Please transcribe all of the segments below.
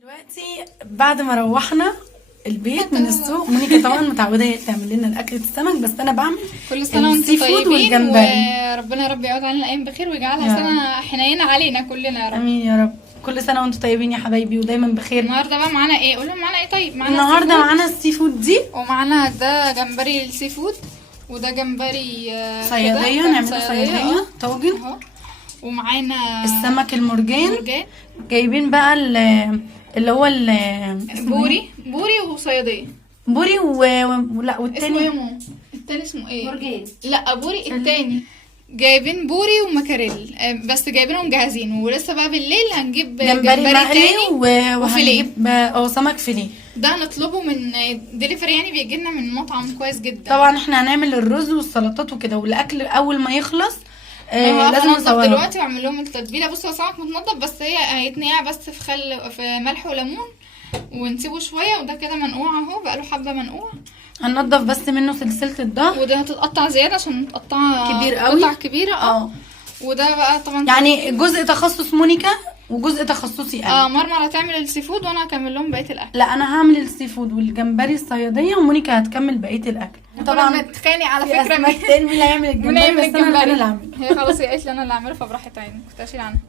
دلوقتي بعد ما روحنا البيت من السوق، مونيكا طبعا متعوده هي تعمل لنا الاكل السمك، بس انا بعمل كل سنه وانتم طيبين والجمبري. وربنا يا رب يقعد علينا الايام بخير ويجعلها سنه حنينه علينا كلنا يا رب. امين يا رب. كل سنه وانتم طيبين يا حبايبي ودايما بخير. النهارده بقى معانا ايه؟ قول لهم معانا ايه. طيب معانا النهارده معانا السي فود دي، ومعانا ده جمبري السي فود، وده جمبري صياديه نعمله صياديه طاجن اهو، ومعانا السمك المرجان. جايبين بقى اللي هو بوري وصياديه. بوري لا والتاني اسمه ايه؟ التاني اسمه ايه؟ مرجان. لا بوري التاني. جايبين بوري ومكاريل، بس جايبينهم جاهزين، ولسه بقى بالليل هنجيب جمبري تاني وفيليه سمك فيليه. ده هنطلبه من ديليفري، يعني بيجي لنا من مطعم كويس جدا. طبعا احنا هنعمل الرز والسلطات وكده، والاكل اول ما يخلص لازم نصوره دلوقتي واعمل لهم التتبيله. بصوا السمك متنضف، بس هي هيتنقع بس في ملح وليمون ونسيبه شويه، وده كده منقوع اهو، بقاله حبه منقوع. هننضف بس منه سلسله الظهر، وده هتتقطع زياده عشان متقطعه كبير قوي، قطع كبيره. وده بقى طبعا يعني جزء تخصص مونيكا وجزء تخصصي انا. مرمر هتعمل السي فود وانا هكمل لهم بقيه الاكل. لا انا هعمل السي فود والجمبري الصياديه، ومونيكا هتكمل بقيه الاكل. طبعا بنتخانق على فكره مين اللي هيعمل الجمبري، بس انا اللي هعمله. هي خلاص هي قالت لي انا اللي هعمله، فبراحتها يعني كنت اشيل عنها.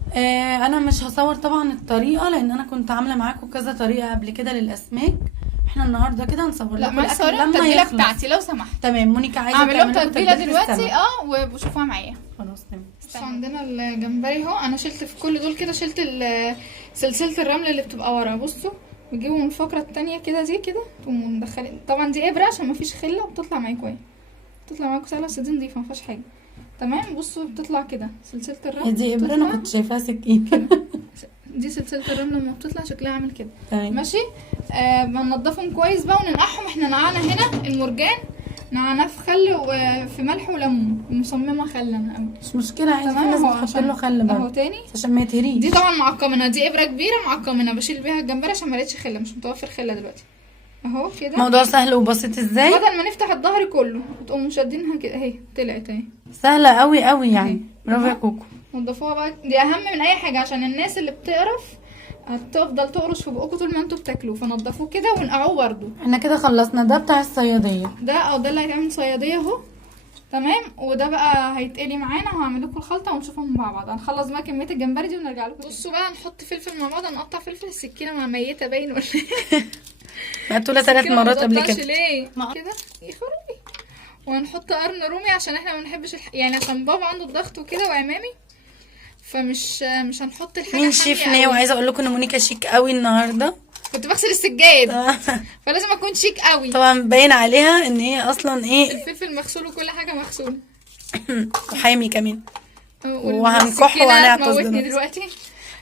انا مش هصور طبعا الطريقه، لان انا كنت عامله معاكم كذا طريقه قبل كده للاسماك. احنا النهارده كده هنصور لا لكم ما الاكل لما التتبيله بتاعتي لو سمحت. تمام. مونيكا عايزه اعمل لهم تعمل تتبيله دلوقتي وشوفوها معايا. خلاص تمام. بس عندنا الجمبري اهو، انا شلت في كل دول كده، شلت سلسله الرمل اللي بتبقى ورا. بصوا بتجيبوا من الفقره التانية كده زي كده، تقوموا مدخلين. طبعا دي ابره عشان مفيش خله، وبتطلع معاكم اهي، بتطلع معاكم سهله، بس دي نضيفه مفيهاش حاجه. تمام. بصوا بتطلع كده سلسله الرمل. دي ابره، انا كنت شايفاها سكين. دي سلسله الرمل لما بتطلع شكلها عامل كده. تمام. ماشي. بننضفهم كويس بقى وننقعهم. احنا نقعنا هنا المرجان، نقعناه في خل وفي ملح وليمون، مصممه خل انا قوي. مش مشكله، عادي، في ناس بتحط له خل اهو برضه تاني عشان ما يتهريش. دي طبعا معقمه، دي ابره كبيره معقمه بشيل بيها الجمبري عشان ما لقيتش خله، مش متوفر خله دلوقتي اهو كده. موضوع سهل وبسيط ازاي، بدل ما نفتح الظهر كله وتقوموا شادينها كده اهي، طلعت اهي سهله قوي قوي يعني. برافو يا كوكو. نضفوها بقى، دي اهم من اي حاجه، عشان الناس اللي بتقرف هتفضل تقرص في بقكم طول ما انتوا بتاكلوا، فنضفوه كده ونقعوه برده. احنا كده خلصنا ده بتاع الصياديه، ده ده اللي هيتعمل صياديه اهو. تمام. وده بقى هيتقلي معانا، وهعمل لكم الخلطه ونشوفهم مع بعض. هنخلص بقى كميه الجمبري دي ونرجع لكم. بصوا بقى نحط فلفل مع بعض، نقطع فلفل. السكينه مع ميته باين ولا مقتوله 3 مرات قبل كده. ليه كده يا خرابي. وهنحط قرن رومي عشان احنا ما بنحبش يعني عشان بابا عنده الضغط وكده وعمامي، فمش هنحط الحاجه. مين شيف نيه؟ وعايزه اقول لكم ان مونيكا شيك قوي النهارده، كنت بغسل السجاد فلازم اكون شيك قوي. طبعا باين عليها ان هي اصلا ايه، الفلفل مغسول وكل حاجه مغسول وحامي كمان، وهنكح وهنعطس دلوقتي.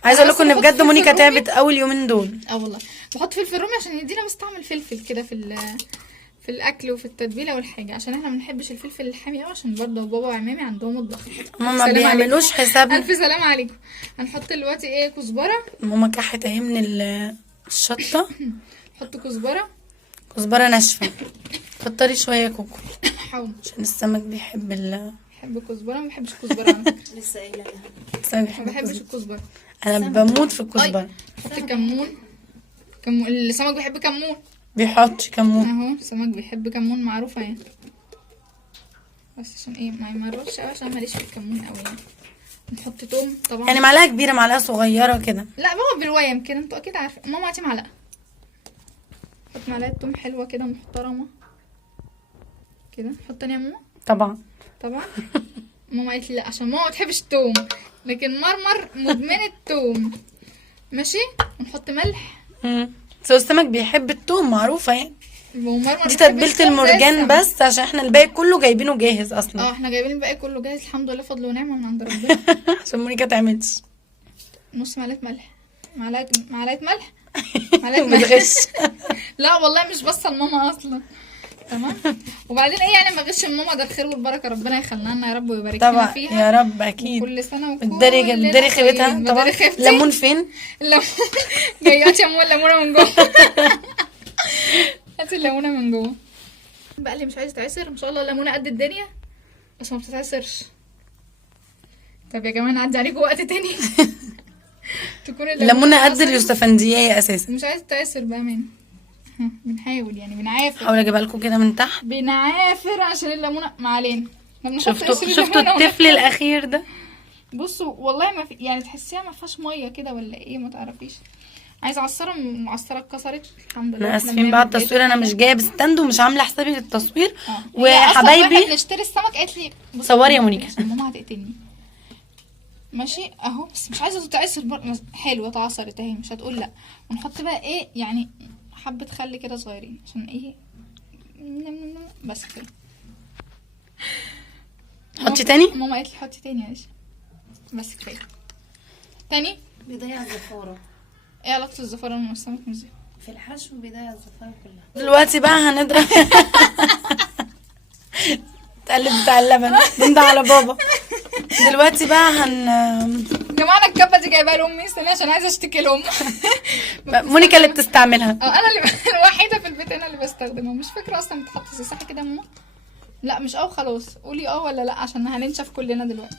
عايزه اقول لكم ان بجد مونيكا تعبت اول يومين دول. والله بحط فلفل رومي عشان يدينا بس طعم الفلفل كده في الاكل وفي التتبيله والحاجه، عشان احنا ما بنحبش الفلفل الحامي قوي، عشان برضه بابا وعمامي عندهم الضغط. ماما ما بيعملوش حساب. الف سلام عليكم. هنحط دلوقتي ايه؟ كزبره. ماما كحت اهي من الشطه. نحط كزبره ناشفه. كتري شويه يا كوكو حاول، عشان السمك بيحب بحب الكزبره. ما بحبش الكزبره على فكره. لسه قايله ما بحبش الكزبره. انا بموت في الكزبره. حط كمون. السمك بيحب كمون. بيحط كمون اهو، السمك بيحب كمون، معروفه يعني. بس عشان ايه ما يمررش قوي، عشان ماليش في الكمون قوي يعني. نحط توم طبعا، يعني معلقه كبيره معلقه صغيره كده. لا بابا بالويم كده، انتوا اكيد عارفين. ماما هاتي معلقه. نحط معلقه توم حلوه كده محترمه كده. نحط تاني يا ماما. طبعا ماما قالت لي لا، عشان ماما ما بتحبش التوم، لكن مرمر مدمنه التوم. ماشي. ونحط ملح. بس السمك بيحب التوم، معروفه يعني. دي تتبيله المرجان بس، عشان احنا الباقي كله جايبينه جاهز اصلا. احنا جايبين الباقي كله جاهز الحمد لله، فضل ونعمه من عند ربنا. عشان مونيكا تعملش. نص معلقه ملح. معلقه ملح. بتغش. لا والله مش بس الماما اصلا. تمام. وبعدين ايه يعني ما غش ماما، ده الخير والبركه، ربنا يخلينا لنا يا رب ويبارك لنا فيها طبعا يا رب اكيد. كل سنه بداري خيبتها طبعا. الليمون فين؟ الليمون جايات يا ماما، الليمونه من جوه. هاتي الليمونه من جوه بقى. اللي مش عايز تعسر، ما شاء الله الليمونه قد الدنيا بس ما بتتعسرش. طب يا جماعه نعدي عليكم وقت تاني. تكون الليمونه قد عصرت. اليوسفندية اساسا. مش عايز تأثر بأمانة. بنحاول يعني بنعافر. حاول اجيبها لكم كده من تحت. بنعافر عشان الليمونة ما علينا. لما نحط شفتوا قشر شفتوا الليمونة الطفل وناكلها. الاخير ده؟ بصوا والله ما في يعني تحسيها ما فيهاش ميه كده ولا ايه ما تعرفيش. عايزه اعصرها المعصره اتكسرت الحمد لله. احنا اسفين بعد التصوير، انا مش جايب ستاند ومش عامله حسابي للتصوير. وحبايبي وحبايبي نشتري السمك قالت لي صوري يا مونيكا. عشان ماما هتقتلني. ماشي اهو بس مش عايزه تتعصر حلوه اتعصرت اهي مش هتقول لا. ونحط بقى ايه يعني حبه خل كده صغيرين عشان ايه بس كده. حطي تاني. ماما قالت لي حطي تاني يا بس كفايه. تاني بيضيع الزفاره. ايه علاقه الزفاره من السمك مش في الحشو بيضيع الزفاره كلها. دلوقتي بقى هنضرب تقلب بتاع اللبن من ده على بابا. دلوقتي بقى يا جماعه انا الكبه دي جايباها لامي استنى عشان عايزه اشتكي لهم. مونيكا اللي بتستعملها. انا اللي الوحيده في البيت انا اللي بستخدمها. مش فاكره اصلا بتحط صح كده يا ماما. لا مش خلاص قولي ولا لا عشان هننشف كلنا دلوقتي.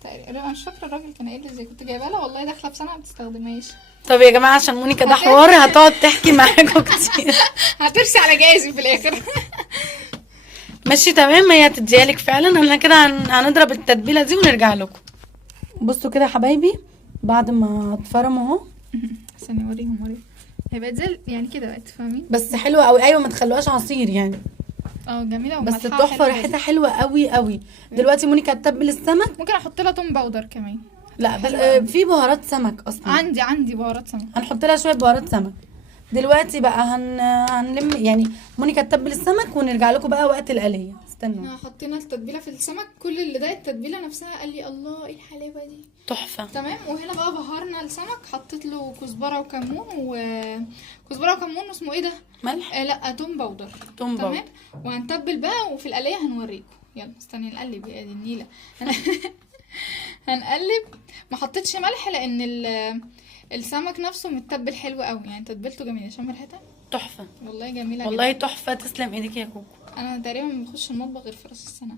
تقريبا مش فاكره الراجل كان قايل لي ازاي كنت جايبها لها والله داخله بسنه ما بتستخدمهاش. طب يا جماعه عشان مونيكا ده حوار هتقعد تحكي معاكم كتير. هترسي على جايزي في الاخر. ماشي تمام. هي هتديها لك فعلا. انا كده هنضرب التتبيله دي ونرجع لكم. بصوا كده يا حبايبي بعد ما اتفرموا اهو. استني اوريهم. هي بقت زي يعني كده بقت فاهمين. بس حلوه قوي. ايوه ما تخلوهاش عصير يعني. جميله بس تحفه ريحتها حلوه قوي قوي. دلوقتي مونيكا هتتبل السمك. ممكن احط لها توم باودر كمان. لا بس في بهارات سمك اصلا. عندي بهارات سمك. هنحط لها شويه بهارات سمك. دلوقتي بقى هنلم يعني مونيكا تتبل السمك ونرجع لكم بقى وقت القليه. استنوا. احنا حطينا التتبيله في السمك. كل اللي ده التتبيله نفسها قال لي الله ايه الحلاوه دي تحفه. تمام. وهنا بقى بهرنا السمك حطيت له كزبره وكمون وكزبره وكمون اسمه ايه ده ملح. لا توم باودر. توم باودر. تمام. وهنتبل بقى وفي القليه هنوريكم. يلا استني نقلب يا دي النيله. هنقلب. ما حطيتش ملح لان السمك نفسه متبل حلو قوي يعني تتبيلته جميله. شم ريحتها تحفه والله جميله والله جدا. تحفه. تسلم ايدك يا كوكو. انا تقريبا ما بخش المطبخ غير في راس السنه.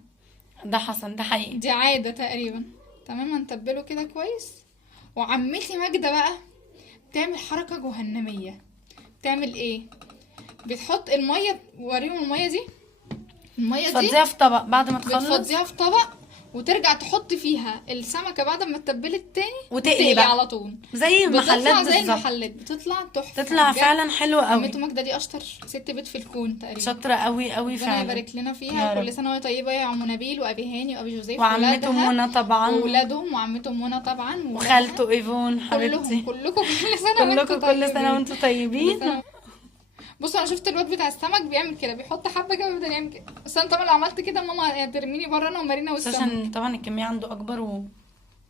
ده حصل ده حقيقي. دي عاده تقريبا. تمام. هنتبله كده كويس. وعمتي ماجده بقى بتعمل حركه جهنميه. بتعمل ايه؟ بتحط الميه. وريهم الميه دي تفضيها في طبق بعد ما تخلص. بتفضيها في طبق وترجع تحط فيها السمكه بعد ما اتبلت تاني وتقلي بقى على طول زي المحلات زي بالظبط. المحلات. بتطلع تحفه. تطلع فعلا حلوه قوي. عمته ماجده دي اشطر ست بيت في الكون تقريبا. شاطره قوي قوي ربنا فعلا. يبارك لنا فيها. يا كل رب. سنه وهي طيبه يا ام نبيل وابي هاني وابي جوزيف وعمتهم منى طبعا. واولادهم وعمتهم منى طبعا وخالته ايفون حبيبتي. كلكم كل سنه وانتم كلكم كل سنه وانتم طيبين. بصوا انا شفت الواد بتاع السمك بيعمل كده بيحط حبه كده ويفضل يعمل كده. بس انا طبعا لو عملت كده ماما هترميني بره انا ومارينا والسمك. عشان طبعا الكميه عنده اكبر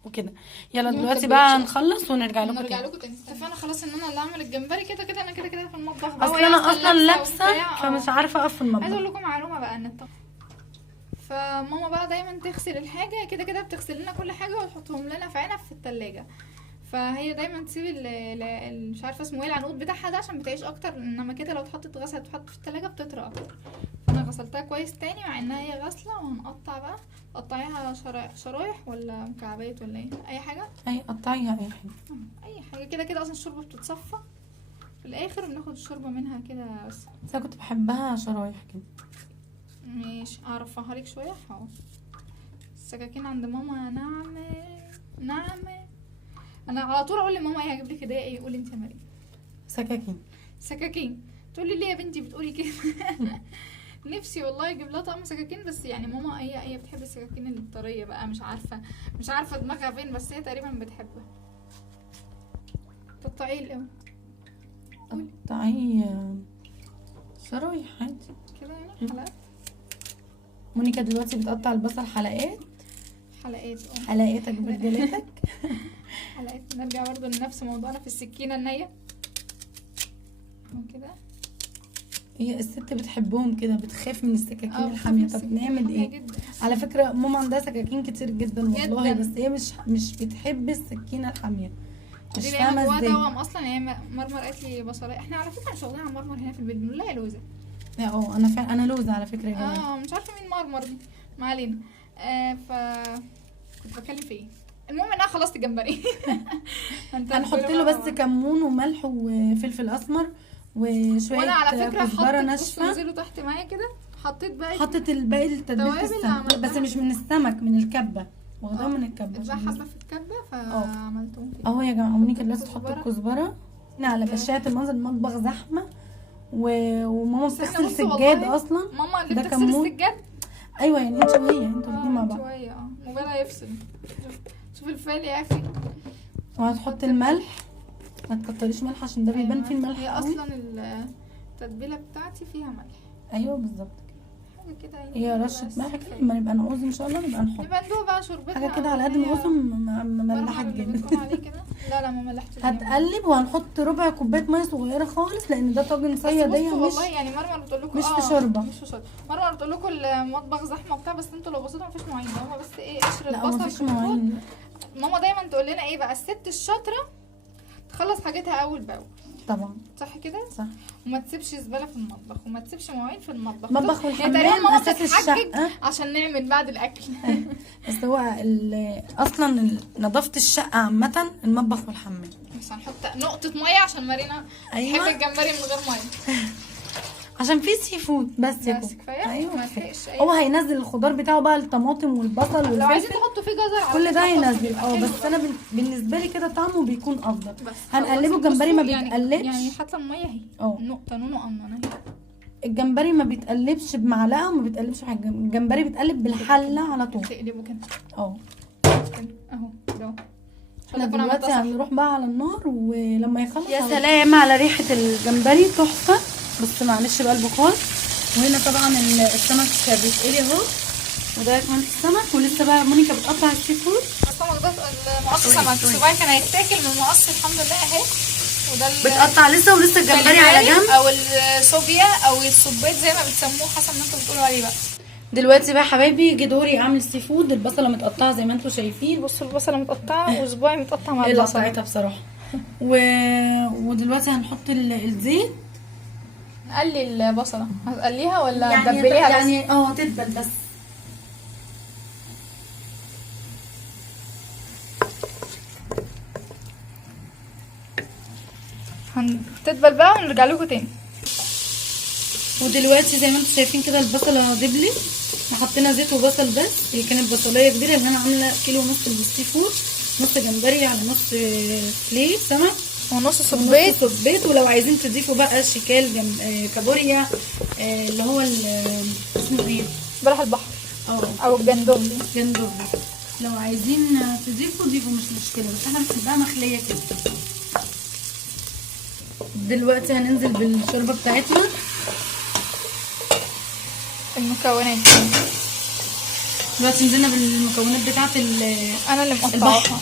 وكده. يلا دلوقتي بقى هنخلص ونرجع لكم تاني. اتفقنا خلاص ان انا اللي اعمل الجمبري كده انا كده في المطبخ. اصل انا اصلا لابسه فمش عارفه اقف في المطبخ. عايزه اقول لكم معلومه بقى ان فماما بقى دايما تغسل الحاجه كده بتغسل لنا كل حاجه وتحطهم لنا في عنب في التلاجة. فهي دايما تسيب مش عارفه اسمه ايه العنقود بتاعها ده عشان بتعيش اكتر. انما كده لو اتحطت غسلت وتحط في التلاجة بتطرى اكتر. فانا غسلتها كويس تاني مع انها هي غسله. وهنقطع بقى. قطعيها شرايح ولا مكعبات ولا ايه اي حاجه. قطعيها اي حاجه. كده اصلا الشوربه بتتصفى في الاخر وبناخد الشوربه منها كده بس انا كنت بحبها شرايح كده. ماشي اعرفها لك شويه. حاضر. السكاكين عند ماما ناعمه. انا على طول اقول لماما ايه هجيب لك هديه ايه. قولي انت يا مريم. سكاكين. تقول لي ليه يا بنتي بتقولي كده. نفسي والله اجيب لها طقم سكاكين بس يعني ماما هي بتحب السكاكين الطريه بقى. مش عارفه دماغها فين بس هي تقريبا بتحبها. قطعيه الاول. قطعيه شرايح عادي كده يعني حلقات. مونيكا دلوقتي بتقطع البصل حلقات. حلقاتك برجلاتك. حلقات. نرجع برضو لنفس موضوعنا في السكينه النيه كده. هي الست بتحبهم كده. بتخاف من السكاكين الحاميه. طب نعمل ايه؟ على فكره ماما عندها سكاكين كتير جدا والله جداً. بس هي مش بتحب السكينه الحاميه. مش فاهمه ازاي. دوام اصلا. هي مرمر قالت لي بصلايه. احنا على فكره مش واخدين على مرمر هنا في البيت. بنقول لها يا لوزه. انا لوزه على فكره يا جماعه. مش عارفه مين مرمر دي. ما علينا. ف كنت بتكلم في ايه. المهم ان انا خلصت الجمبري. هنحط له بس كمون وملح وفلفل اسمر وشويه وانا على فكره كزبره حطيت، ناشفه. انزلوا تحت معايا كده، حطيت بقى حطت الباقي التتبيله السمك، بس مش من السمك، من الكبه، واخداه من الكبه بقى حبه في الكبه فعملتهم كده اهو يا جماعه. مونيكا دلوقتي تحط الكزبره هنا على بشايه المنظر. المطبخ زحمه وماما بتغسل سجاد اصلا. ماما اللي ده بتغسل كمون. السجاد. ايوه يعني انت وهي انتوا الاثنين مع بعض شويه موبايلها يفصل. شوف الفال يا اخي. وهتحط الملح، ما تكتريش ملح عشان ده بيبان فيه الملح هي قوي. اصلا التتبيله بتاعتي فيها ملح. ايوه بالظبط حاجه كده هي رشه ملح كده. لما نبقى نعوز ان شاء الله نبقى نحط ندوق بقى شربتها حاجه كده على قد ما نعوز مملحه جدا. لا ما ملحتش. هتقلب وهنحط ربع كوبايه ميه صغيره خالص لان ده طاجن صياديه مش والله يعني مرمر بتقول لكم مش في شوربه. مش في شوربه. مرمر بتقول لكم المطبخ زحمه وبتاع، بس انتوا لو بصيتوا مفيش مواعين، هما بس ايه قشر لا البصل. مفيش مواعين. ماما دايما تقول لنا ايه بقى، الست الشاطره تخلص حاجتها اول باول. طبعا صح كده؟ صح. وما تسيبش زباله في المطبخ، وما تسيبش مواعين في المطبخ. المطبخ يعني والحمام ماما اساس بتتحجج الشقه عشان نعمل بعد الاكل. بس هو اصلا نظافه الشقه عامه المطبخ والحمام. بس هنحط نقطه ميه عشان مارينا أيوة. تحب الجمبري من غير ميه. عشان في سي فود بس يا كفايه. ايوه ما كفايه. فيش هو هينزل الخضار بتاعه بقى، الطماطم والبصل والفلفل لو عايزين تحطوا فيه جزر على كل ده فكرة هينزل. حطوا فيه، بس انا بالنسبه لي كده طعمه بيكون افضل. بس هنقلبه. الجمبري ما يعني بيتقلبش يعني حتى الميه اهي نقطه نونو قننه اهي. الجمبري ما بيتقلبش بمعلقه وما بيتقلبش بحاجه. الجمبري بيتقلب بالحله على طول. تقلبه كده اهو كده. احنا دلوقتي هنروح بقى على النار ولما يخلص. يا سلام على ريحه الجمبري تحفه. بس معلش بقى البخار. وهنا طبعا السمك بيتقلي اهو، وده كمان السمك. ولسه بقى مونيكا بتقطع السي فود. السمك ده مقص سمك الصباعي كان هيتاكل من المقص الحمد لله اهي. وده بتقطع لسه ولسه الجمبري على جنب، او الصوبيا او الصبيط زي ما بتسموه حسب ما انتوا بتقولوا عليه بقى. دلوقتي بقى حبايبي جه دوري اعمل سي فود. البصله متقطعه زي ما انتم شايفين. بصوا البصله متقطعه وصباعي متقطع مع البصله بتاعتها بصراحه. ودلوقتي هنحط الزيت. قلي البصله هتقليها ولا يعني تدبليها؟ يعني تدبل بس. هتدبل بقى ونرجع لكم تاني. ودلوقتي زي ما انتم شايفين كده البصله دبلت. حطينا زيت وبصل بس. هي كانت بصلايه كبيره لان انا عامله كيلو ونص بالسي فود، نص جمبري على نص فليه سمك ونص صبيط. ولو عايزين تضيفوا بقى شيكال كابوريا اللي هو اسمه ايه، بلح البحر او الجندوفلي. لو عايزين تضيفوا مش مشكله، بس احنا بنحبها مخليه كده. دلوقتي هننزل بالشوربه بتاعتنا. المكونات دلوقتي نزلنا بالمكونات بتاعت انا اللي مقطعاها.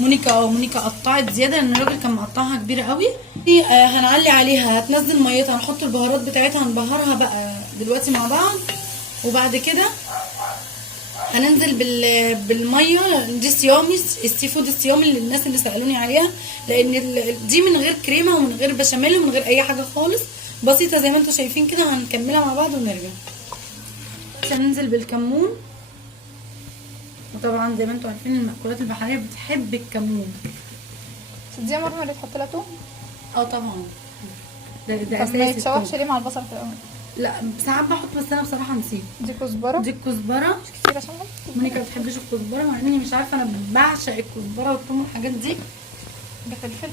مونيكا قطعت زياده لان الراجل كان مقطعها كبيره قوي. هنعلي عليها، هتنزل ميتها، هنحط البهارات بتاعتها، هنبهرها بقى دلوقتي مع بعض. وبعد كده هننزل بالميه. دي صيامي السي فود الصيامي اللي الناس اللي سالوني عليها، لان دي من غير كريمه ومن غير بشاميل ومن غير اي حاجه خالص، بسيطه زي ما انتم شايفين كده. هنكملها مع بعض ونرجع. هننزل بالكمون. وطبعا زي ما انتم عارفين المأكولات البحريه بتحب الكمون. دي مرة اللي تحط لها توم. طبعا ده اساسي. ما يتشوحش ليه مع البصل في الاول؟ لا ساعات بحط، بس انا بصراحه نسيت. دي كزبره. دي الكزبره مش كتير عشان مونيكا ما بتحبش الكزبره، مع اني مش عارفه انا بعشق الكزبره والثوم والحاجات دي. ده فلفل.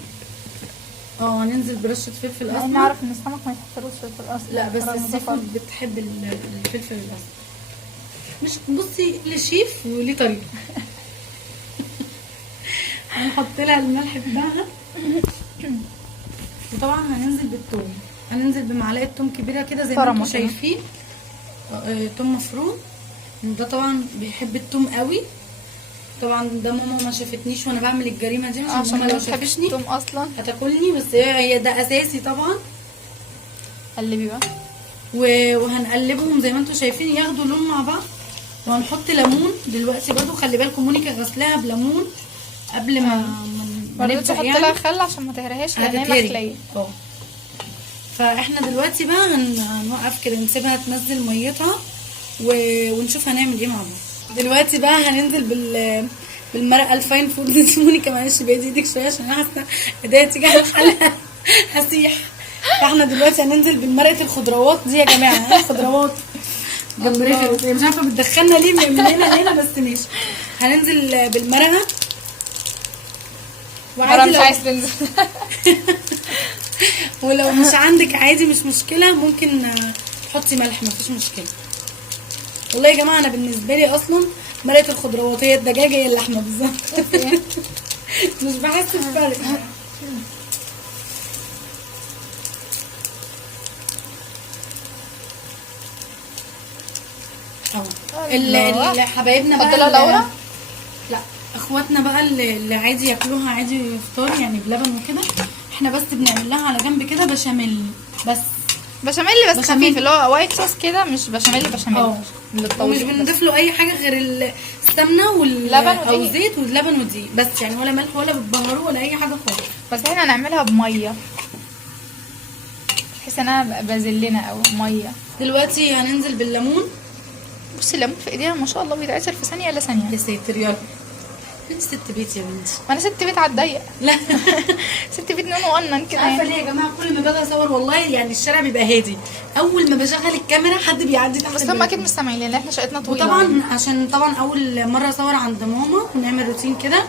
هننزل برشه فلفل اسمر. انا اعرف ان السمك ما يتحطلوش فلفل اسمر. لا بس السي فود بتحب الفلفل الاسمر. مش بصي لشيف وليه طريقه. هنحط لها الملح بتاعها. وطبعا هننزل بالثوم. هننزل بمعلقه ثوم كبيره كده زي ما انتم شايفين. ثوم مفروم. ده طبعا بيحب الثوم قوي. طبعا ده ماما ما شافتنيش وانا بعمل الجريمه دي عشان ما شافتني الثوم اصلا هتاكلني، بس هي ده اساسي طبعا. قلبي بقى. وهنقلبهم زي ما انتم شايفين ياخدوا لون مع بعض. وهنحط ليمون دلوقتي برضو. خلي بالكم مونيكا غسلاها بليمون قبل ما نبدا. تحط لها خل عشان ما تهريهاش لان هي مخليه. فاحنا دلوقتي بقى هنوقف كده، نسيبها تنزل ميتها ونشوف هنعمل ايه مع بعض. دلوقتي بقى هننزل بالمرقه الفاين فود. مونيكا معلش بعيد ايدك شويه عشان انا حاسه ايديا تيجي على الحلقه هسيح. فاحنا دلوقتي هننزل بالمرقه الخضروات دي يا جماعه، خضروات جمبري، مش عارفه بتدخلنا ليه من هنا لهنا، بس ماشي. هننزل بالمرقه وعادي مش عايز تنزل. ولو مش عندك عادي مش مشكله، ممكن تحطي ملح مفيش مشكله. والله يا جماعه انا بالنسبه لي اصلا مرقه الخضروات هي الدجاجه هي اللحمه بالظبط. مش بحس بفرق. اللي حبايبنا بقى فضلها لورا. لا اخواتنا بقى اللي عادي ياكلوها عادي فطار يعني بلبن وكده، احنا بس بنعمل لها على جنب كده بشاميل بس. بشاميل بس خفيف اللي هو وايت صوص كده، مش بشاميل ومش بنضيف له اي حاجه غير السمنه واللبن او زيت واللبن ودي بس، يعني ولا ملح ولا بتبهروه ولا اي حاجه خالص. بس احنا هنعملها بميه بحيث انها بازلنا او ميه. دلوقتي هننزل بالليمون. بصي الليمون في ايديها ما شاء الله بيتعصر في ثانيه الا ثانيه. يا ساتر يلا، انت ست بيت يا بنتي. ما انا ست بيت على الضيق. لا ست بيت نون وقنن كده. عارفه ليه يا جماعه؟ كل ما باجي اصور والله يعني الشارع بيبقى هادي، اول ما بشغل الكاميرا حد بيعدي تحت. بس هم اكيد مش سامعين لان احنا شقتنا طويله. وطبعا عشان طبعا اول مره اصور عند ماما ونعمل روتين كده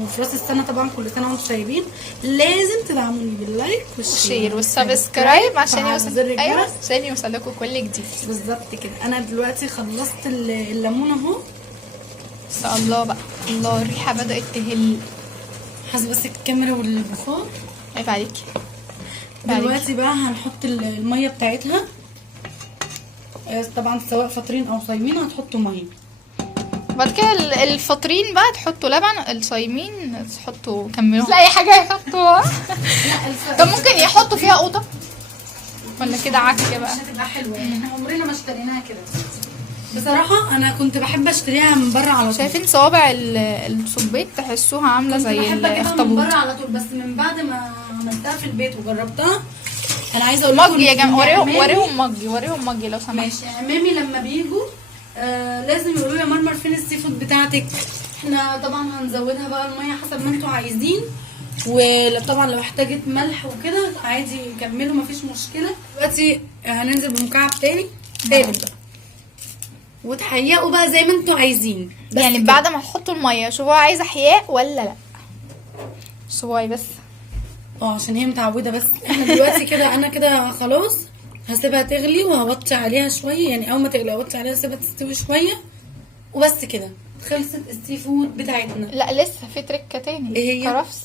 وفي راس السنه، طبعا كل سنه وانتم طيبين. لازم تدعموني باللايك والشير والسبسكرايب عشان عشان يوصلكم كل جديد. بالظبط كده. انا دلوقتي خلصت الليمون اهو. ان شاء الله بقى. الله الريحه بدات تهل. حاسه بس الكاميرا والبخار. عيب عليكي. دلوقتي بقى هنحط الميه بتاعتها. طبعا سواء فاطرين او صايمين هتحطوا ميه. بعد كده الفاطرين بقى تحطوا لبن، الصايمين تحطوا كملوا لا اي حاجه يحطوها. طب ممكن يحطوا فيها قوطه ولا كده عكه بقى؟ مش هتبقى حلوه يعني، احنا عمرنا ما اشتريناها كده بصراحه. انا كنت بحب اشتريها من بره على طول. شايفين صوابع الصبيت تحسوها عامله زي الاخطبوط من بره على طول، بس من بعد ما عملتها في البيت وجربتها انا عايزه اقول لكم مجي يا جماعه. وريهم مجي لو سمحت. ماشي. عمامي لما بيجوا لازم يقولوا لي يا مرمر فين السي فود بتاعتك. احنا طبعا هنزودها بقى الميه حسب ما انتوا عايزين، وطبعا لو احتاجت ملح وكده عادي كملوا مفيش مشكله. دلوقتي هننزل بمكعب تاني ثالث بقى وتحيقوا بقى زي ما انتوا عايزين. يعني بعد ما تحطوا الميه شوفوا عايزه حياء ولا لا. شويه بس عشان هي متعوده. بس احنا دلوقتي كده انا كده خلاص هسيبها تغلي وهوطي عليها شويه، يعني اول ما تغلي هوطي عليها اسيبها تستوي شويه وبس كده. خلصت السي فود بتاعتنا. لا لسه في تركه تاني. ايه هي؟ كرفس.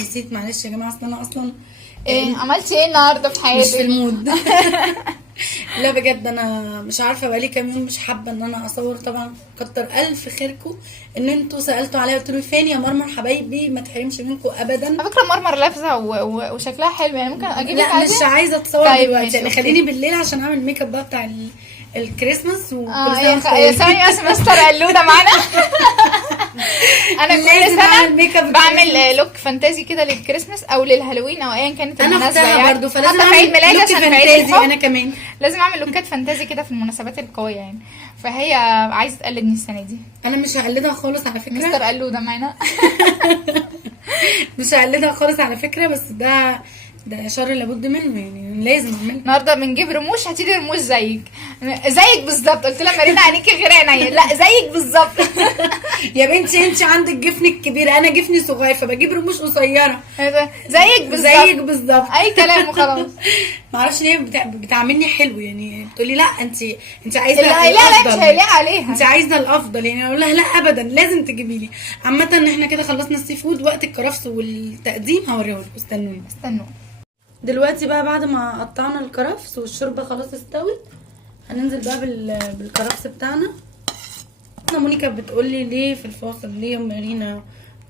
نسيت معلش يا جماعه، اصل انا اصلا ايه عملتي ايه النهارده في حياتك؟ مش في المود. لا بجد انا مش عارفه بقالي كام يوم مش حابه ان انا اصور. طبعا كتر الف خيركم ان انتوا سالتوا عليا قلتوا لي فين يا مرمر حبايبي، ما تحرمش منكم ابدا. على فكره مرمر لابسه وشكلها حلو يعني ممكن اجيب لك. لا مش عايزه اتصور طيب دلوقتي يعني خليني بالليل عشان اعمل ميك اب بقى بتاع الكريسماس يا ثانيه بس مستر قلوده معانا. انا كل سنه بعمل لوك فانتازي كده للكريسماس او للهالوين او ايا كانت المناسبه يعني. برضه فلازم حتى في عيد ميلادي عشان في عيد الحب انا كمان لازم اعمل لوكات فانتازي كده في المناسبات القويه يعني. فهي عايزه تقلدني السنه دي. انا مش هقلدها خالص على فكره. مستر قلوده معانا. مش هقلدها خالص على فكره، بس ده شر لابد منه يعني لازم اعمله. النهارده بنجيب رموش هتيجي رموش زيك بالظبط. قلت لها مارينا عينيكي غير عينيا. لا زيك بالظبط. يا بنتي انت عندك جفن كبير انا جفني صغير فبجيب رموش قصيره. زيك بالظبط. اي كلام وخلاص. معرفش ليه بتعاملني حلو يعني. بتقولي لا انت عايزه لا مش هيلاقي عليها. انت عايزه الافضل يعني. اقول لها لا ابدا لازم تجيبي لي. عامه ان احنا كده خلصنا السي فود. وقت الكرفس والتقديم هوريهولكم. استنوا دلوقتي بقى بعد ما قطعنا الكرفس والشوربه خلاص استوت هننزل بقى بالكرفس بتاعنا. مونيكا بتقول لي ليه في الفاصل ليه يا مارينا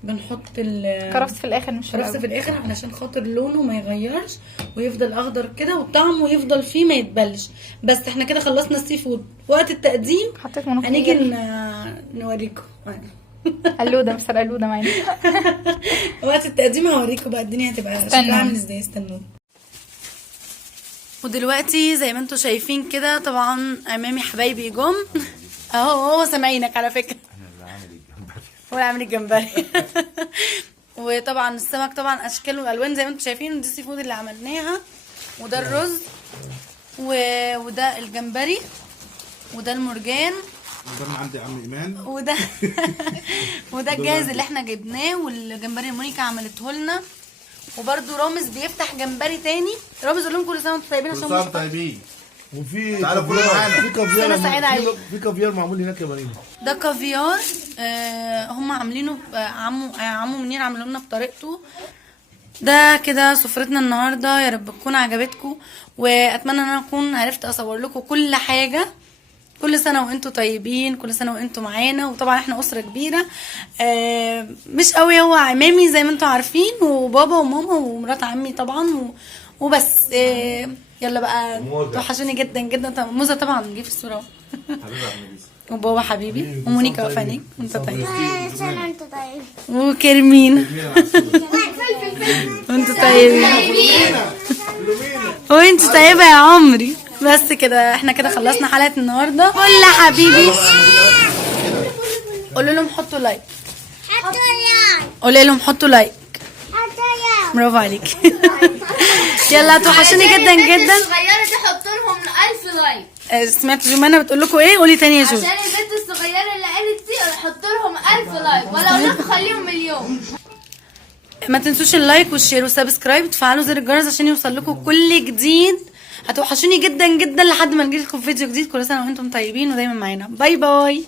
بنحط الكرفس في الاخر؟ مش الكرفس في الاخر علشان خاطر لونه ما يغيرش ويفضل اخضر كده وطعمه يفضل فيه ما يتبلش. بس احنا كده خلصنا السي فود. وقت التقديم هنيجي نوريكم. قلوده مستر قلوده معانا. وقت التقديم هوريكم بقى الدنيا هتبقى شكلها عامل ازاي. استنوا. ودلوقتي زي ما انتم شايفين كده طبعا امامي حبايبي جم اهو سامعينك على فكره. هو اللي عامل الجمبري. وطبعا السمك طبعا اشكال والوان زي ما انتم شايفين، ودي السي فود اللي عملناها، وده الرز وده الجمبري، وده المرجان، وده من عندي عم ايمان، وده الجاهز اللي احنا جبناه، والجمبري مونيكا عملته لنا. وبرده رامز بيفتح جمبري تاني. رامز قول لهم كل سنه وانتم طيبين عشان كل سنه وانتم طيبين. وفي تعالوا كلوا معانا. في كافيار سنة سعيدة عليكم. في كافيار معمول هناك يا مارينا. ده كافيار هم عاملينه عمو منير عامله لنا بطريقته. ده كده سفرتنا النهارده، يا رب تكون عجبتكم، واتمنى ان انا اكون عرفت اصور لكم كل حاجه. كل سنه وانتم طيبين، كل سنه وانتم معانا. وطبعا احنا اسره كبيره، مش قوي، هو عمامي زي ما انتم عارفين، وبابا وماما ومرات عمي طبعا وبس. يلا بقى، توحشوني جدا جدا. طبعا موزه طبعا نجيب الصوره. وبابا حبيبي، ومونيكا وفانيك وانت طيب، سنة انت طيب، وكرمين وانت طيبين، وانت طيبه يا عمري. بس كده احنا كده خلصنا حلقه النهارده. قول حبيبي، قول لهم حطوا لايك، حطوا لايك، قول لهم حطوا لايك. حطوا لايك. برافو عليك. يلا توحشوني جدا جدا. الصغيرة دي حط لهم 1000 لايك. سمعت جمانة بتقول لكم ايه؟ قولي تاني يا جو. عشان البنت الصغيرة اللي قالت دي حط لهم 1000 لايك، ولو لكم خليهم مليون. ما تنسوش اللايك والشير والسبسكرايب، وتفعلوا زر الجرس عشان يوصل لكم كل جديد. هتوحشوني جدا جدا لحد ما نجيلكم في فيديو جديد. كل سنه وانتم طيبين ودايما معانا. باي باي.